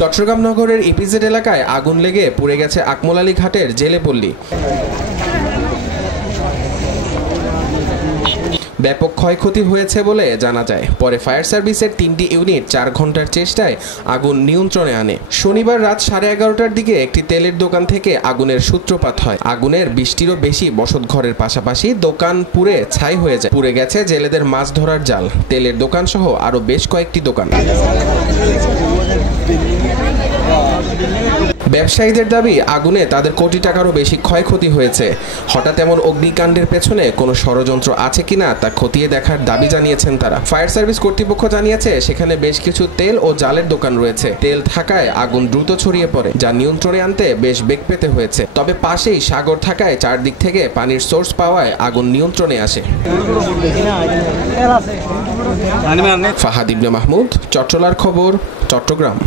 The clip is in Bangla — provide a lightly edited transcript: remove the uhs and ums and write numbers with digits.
চট্টগ্রাম নগরের ইপিজেড এলাকায় আগুন লেগে পুড়ে গেছে আকমল আলী ঘাটের জেলেপল্লী। ব্যাপক ক্ষয়ক্ষতি হয়েছে বলে জানা যায়। পরে ফায়ার সার্ভিসের 3টি ইউনিট 4 ঘন্টার চেষ্টায় আগুন নিয়ন্ত্রণে আনে। শনিবার রাত 11:30টার দিকে একটি তেলের দোকান থেকে আগুনের সূত্রপাত হয়। আগুনের 20টিরও বেশি বসতঘরের পাশাপাশি দোকান পুড়ে ছাই হয়ে যায়। পুড়ে গেছে জেলেদের মাছ ধরার জাল, তেলের দোকান সহ আরও বেশ কয়েকটি দোকান। ব্যবসায়ীদের দাবি, আগুনে তাদের কোটি টাকারও বেশি ক্ষয়ক্ষতি হয়েছে। হঠাৎ এমন অগ্নিকাণ্ডের পেছনে কোনো ষড়যন্ত্র আছে কিনা তা খতিয়ে দেখার দাবি জানিয়েছেন তারা। ফায়ার সার্ভিস কর্তৃপক্ষ জানিয়েছে সেখানে বেশ কিছু তেল ও জালের দোকান রয়েছে। তেল থাকায় আগুন দ্রুত ছড়িয়ে পড়ে, যা নিয়ন্ত্রণে আনতে বেশ বেগ পেতে হয়েছে। তবে পাশেই সাগর থাকায় চারদিক থেকে পানির সোর্স পাওয়ায় আগুন নিয়ন্ত্রণে আসে। ফাহাদ ইবনে মাহমুদ, চট্টলার খবর, চট্টগ্রাম।